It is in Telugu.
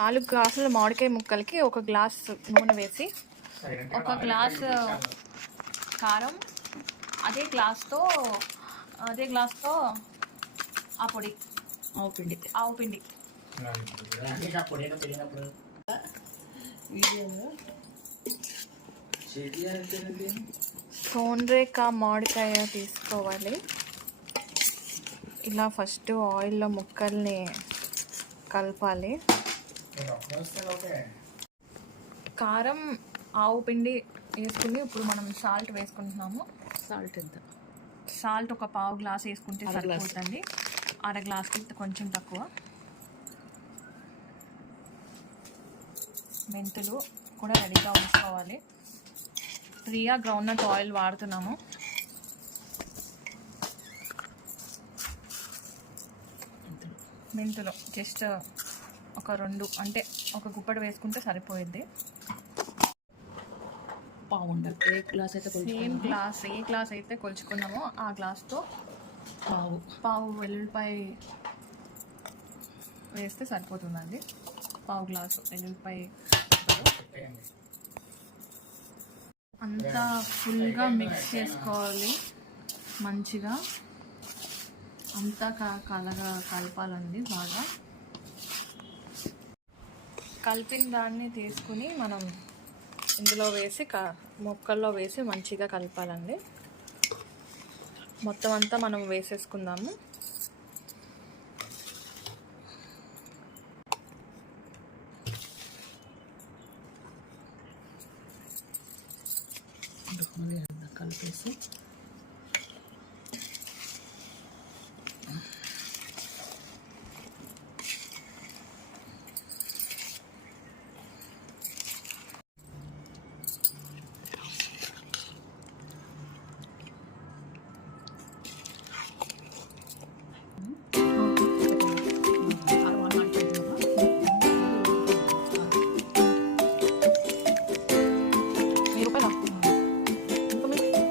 4 గ్లాసుల మామిడికాయ ముక్కలకి 1 గ్లాస్ నూనె వేసి 1 గ్లాస్ కారం, అదే గ్లాస్తో ఆ పొడి ఆవు పిండి సోన్రేక మామిడికాయ తీసుకోవాలి. ఇలా ఫస్ట్ ఆయిల్లో ముక్కల్ని కలపాలి. కారం, ఆవు పిండి వేసుకుని ఇప్పుడు మనం సాల్ట్ వేసుకుంటున్నాము. సాల్ట్ 1/4 గ్లాస్ వేసుకుంటే సరిపోతుంది. 1/2 గ్లాస్కి కొంచెం తక్కువ. మెంతులు కూడా రెడీగా ఉంచుకోవాలి. ప్రియా గ్రౌండ్నట్ ఆయిల్ వాడుతున్నాము. మెంతులు జస్ట్ ఒక 2 అంటే 1 గుప్పడి వేసుకుంటే సరిపోయింది. ఏ గ్లాస్ అయితే కొలుచుకున్నామో ఆ గ్లాస్తో పావు వెల్లుల్లిపాయ వేస్తే సరిపోతుందండి. 1/4 గ్లాసు వెల్లుల్లిపాయ అంతా ఫుల్గా మిక్స్ చేసుకోవాలి. మంచిగా అంతా కలపాలండి. బాగా కలిపిన దాన్ని తీసుకుని మనం ఇందులో వేసి ముక్కల్లో వేసి మంచిగా కలపాలండి. మొత్తం అంతా మనం వేసేసుకుందాము. కలిపేసి